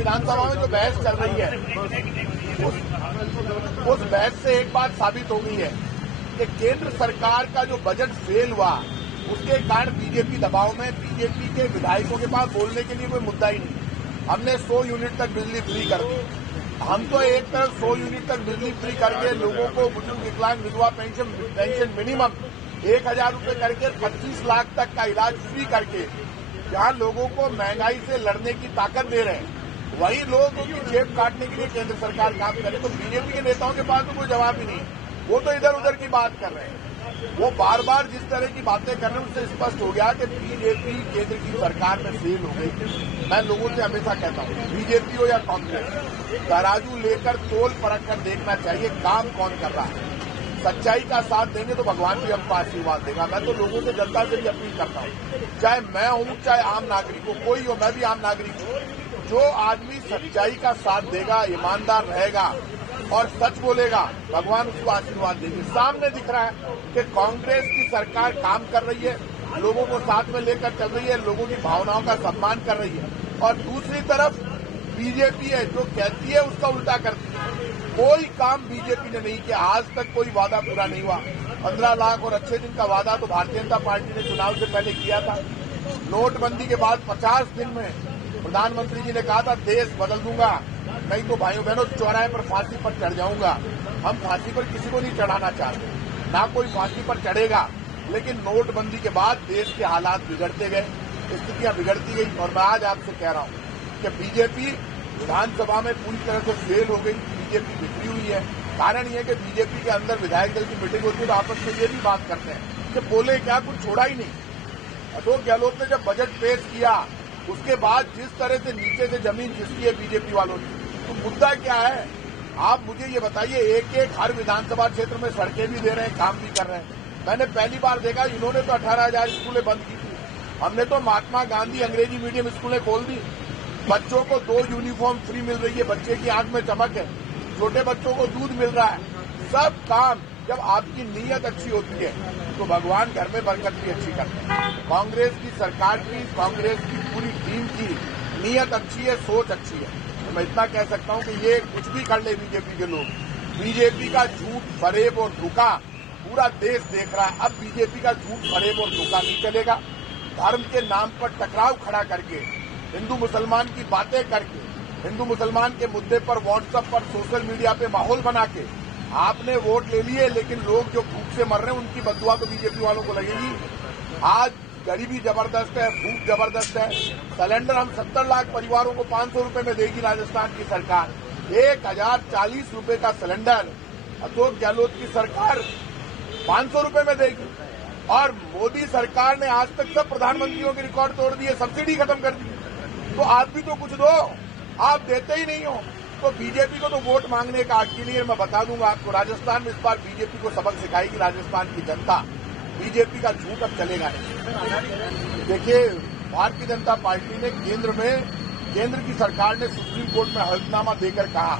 विधानसभा में जो बहस चल रही है उस बहस से एक बात साबित हो गई है कि केंद्र सरकार का जो बजट फेल हुआ उसके कारण बीजेपी दबाव में, बीजेपी के विधायकों के पास बोलने के लिए कोई मुद्दा ही नहीं। हमने 100 यूनिट तक बिजली फ्री कर दी। हम तो एक तरफ 100 यूनिट तक बिजली फ्री करके लोगों को बुजुर्ग, विकलांग, विधवा पेंशन मिनिमम 1000 रूपये करके 25 लाख तक का इलाज फ्री करके जहां लोगों को महंगाई से लड़ने की ताकत दे रहे हैं, वही लोग उनकी जेब काटने के लिए केंद्र सरकार काम करे। तो बीजेपी के नेताओं के पास तो कोई जवाब ही नहीं है। वो तो इधर उधर की बात कर रहे हैं। वो बार बार जिस तरह की बातें कर रहे हैं उससे स्पष्ट हो गया कि बीजेपी केंद्र की सरकार में फेल हो गई। मैं लोगों से हमेशा कहता हूं, बीजेपी हो या कांग्रेस, तराजू लेकर तोल परख कर देखना चाहिए काम कौन कर रहा है। सच्चाई का साथ देंगे तो भगवान भी हमको आशीर्वाद देगा। मैं तो लोगों से, जनता से भी अपील करता हूं, चाहे मैं हूं चाहे आम नागरिक हो, कोई हो, मैं भी आम नागरिक हूं, जो आदमी सच्चाई का साथ देगा, ईमानदार रहेगा और सच बोलेगा, भगवान उसको आशीर्वाद देंगे। सामने दिख रहा है कि कांग्रेस की सरकार काम कर रही है, लोगों को साथ में लेकर चल रही है, लोगों की भावनाओं का सम्मान कर रही है, और दूसरी तरफ बीजेपी है जो कहती है उसका उल्टा करती है। कोई काम बीजेपी ने नहीं किया, आज तक कोई वादा पूरा नहीं हुआ। 15 लाख और अच्छे दिन का वादा तो भारतीय जनता पार्टी ने चुनाव से पहले किया था। नोटबंदी के बाद 50 दिन में प्रधानमंत्री जी ने कहा था देश बदल दूंगा, नहीं तो भाइयों बहनों चौराहे पर फांसी पर चढ़ जाऊंगा। हम फांसी पर किसी को नहीं चढ़ाना चाहते, ना कोई फांसी पर चढ़ेगा, लेकिन नोटबंदी के बाद देश के हालात बिगड़ते गए, स्थितियां बिगड़ती गई। और मैं आज आपसे कह रहा हूं कि बीजेपी विधानसभा में पूरी तरह से फेल हो गई, बीजेपी बिखरी हुई है। कारण यह है कि बीजेपी के अंदर विधायक दल की मीटिंग होती है तो आपस में ये भी बात करते हैं कि बोले क्या, कुछ छोड़ा ही नहीं। अशोक गहलोत ने जब बजट पेश किया उसके बाद जिस तरह से नीचे से जमीन खिसकी है बीजेपी वालों की, तो मुद्दा क्या है आप मुझे ये बताइए। एक एक हर विधानसभा क्षेत्र में सड़कें भी दे रहे हैं, काम भी कर रहे हैं। मैंने पहली बार देखा, इन्होंने तो 18,000 स्कूलें बंद की थी, हमने तो महात्मा गांधी अंग्रेजी मीडियम स्कूलें खोल दी। बच्चों को 2 यूनिफॉर्म फ्री मिल रही है, बच्चे की आंख में चमक है, छोटे बच्चों को दूध मिल रहा है। सब काम जब आपकी नीयत अच्छी होती है तो भगवान घर में बरकत भी अच्छी करते हैं। कांग्रेस की सरकार की, कांग्रेस की पूरी टीम की नीयत अच्छी है, सोच अच्छी है, तो मैं इतना कह सकता हूं कि ये कुछ भी कर ले बीजेपी के लोग, बीजेपी का झूठ, फरेब और धोखा पूरा देश देख रहा है। अब बीजेपी का झूठ, फरेब और धोखा नहीं चलेगा। धर्म के नाम पर टकराव खड़ा करके, हिंदू मुसलमान की बातें करके, हिंदू मुसलमान के मुद्दे पर व्हाट्सएप पर, सोशल मीडिया पे माहौल बना के आपने वोट ले लिए, लेकिन लोग जो भूख से मर रहे हैं उनकी बददुआ तो बीजेपी वालों को लगेगी। आज गरीबी जबरदस्त है, भूख जबरदस्त है। सिलेंडर हम 70 लाख परिवारों को 500 रुपए में देगी राजस्थान की सरकार। 1040 रुपए का सिलेंडर अशोक गहलोत की सरकार 500 रुपए में देगी। और मोदी सरकार ने आज तक सब प्रधानमंत्रियों के रिकॉर्ड तोड़ दिए, सब्सिडी खत्म कर दी। तो आप भी तो कुछ दो, आप देते ही नहीं हो। तो बीजेपी को तो वोट मांगने का हक ही नहीं है। मैं बता दूंगा आपको, राजस्थान में इस बार बीजेपी को सबक सिखाएगी राजस्थान की जनता। बीजेपी का झूठ अब चलेगा नहीं। देखिए, भारतीय जनता पार्टी ने केंद्र की सरकार ने सुप्रीम कोर्ट में हलफनामा देकर कहा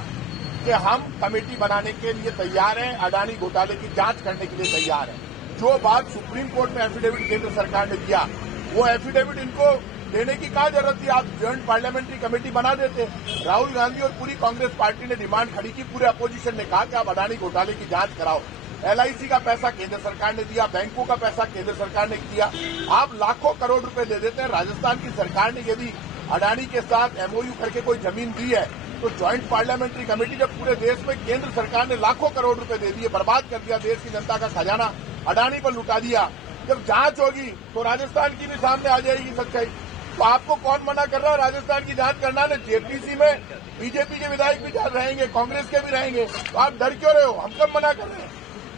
कि हम कमेटी बनाने के लिए तैयार हैं, अडानी घोटाले की जांच करने के लिए तैयार हैं। जो बात सुप्रीम कोर्ट में एफिडेविट केंद्र सरकार ने दिया, वो एफिडेविट इनको देने की क्या जरूरत थी? आप ज्वाइंट पार्लियामेंट्री कमेटी बना देते। राहुल गांधी और पूरी कांग्रेस पार्टी ने डिमांड खड़ी की, पूरे अपोजिशन ने कहा कि आप अडानी घोटाले की जांच कराओ। LIC का पैसा केंद्र सरकार ने दिया, बैंकों का पैसा केंद्र सरकार ने दिया। आप लाखों करोड़ रुपए दे देते हैं। राजस्थान की सरकार ने यदि अडानी के साथ MOU करके कोई जमीन दी है तो ज्वाइंट पार्लियामेंट्री कमेटी, जब पूरे देश में केंद्र सरकार ने लाखों करोड़ रुपए दे दिए, बर्बाद कर दिया, देश की जनता का खजाना अडानी पर लुटा दिया, जब जांच होगी तो राजस्थान की भी सामने आ जाएगी सच्चाई। तो आपको कौन मना कर रहा है राजस्थान की जांच करना? ने जेपीसी में बीजेपी के विधायक भी रहेंगे, कांग्रेस के भी रहेंगे, तो आप डर क्यों रहे हो? हम कब मना कर रहे हैं?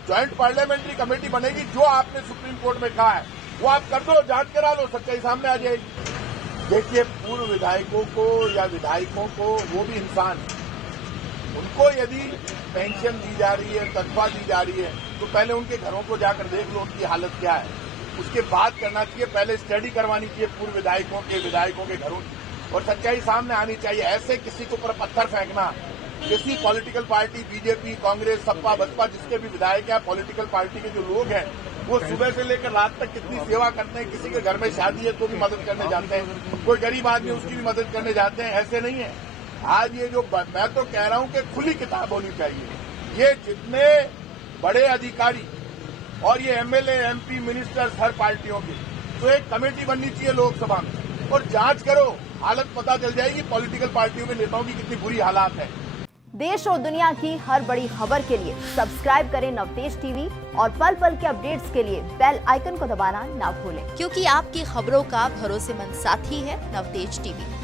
ज्वाइंट पार्लियामेंट्री कमेटी बनेगी, जो आपने सुप्रीम कोर्ट में कहा है वो आप कर दो, जांच करा लो, सच्चाई सामने आ जाएगी। देखिए, पूर्व विधायकों को या विधायकों को, वो भी इंसान है, उनको यदि पेंशन दी जा रही है, तनख्वाह दी जा रही है, तो पहले उनके घरों को जाकर देख लो उनकी हालत क्या है, उसके बाद करना चाहिए। पहले स्टडी करवानी चाहिए पूर्व विधायकों के घरों की, और सच्चाई सामने आनी चाहिए। ऐसे किसी के ऊपर पत्थर फेंकना, किसी political party, BJP, Congress, SP, BSP, जिसके भी विधायक हैं, पॉलिटिकल पार्टी के जो लोग हैं, वो सुबह से लेकर रात तक कितनी सेवा करते हैं। किसी के घर में शादी है तो भी मदद करने जाते हैं, कोई गरीब आदमी उसकी भी मदद करने जाते हैं। ऐसे नहीं है, आज ये जो मैं तो कह रहा हूं कि खुली किताब होनी चाहिए। ये जितने बड़े अधिकारी और ये एमएलए, एमपी, मिनिस्टर्स हर पार्टियों की, तो एक कमेटी बननी चाहिए लोकसभा में और जांच करो, हालत पता चल जाएगी पॉलिटिकल पार्टियों के नेताओं की कितनी बुरी हालात है। देश और दुनिया की हर बड़ी खबर के लिए सब्सक्राइब करें नवतेज टीवी और पल पल के अपडेट्स के लिए बेल आइकन को दबाना ना भूलें, क्योंकि आपकी खबरों का भरोसेमंद साथी है नवतेज टीवी।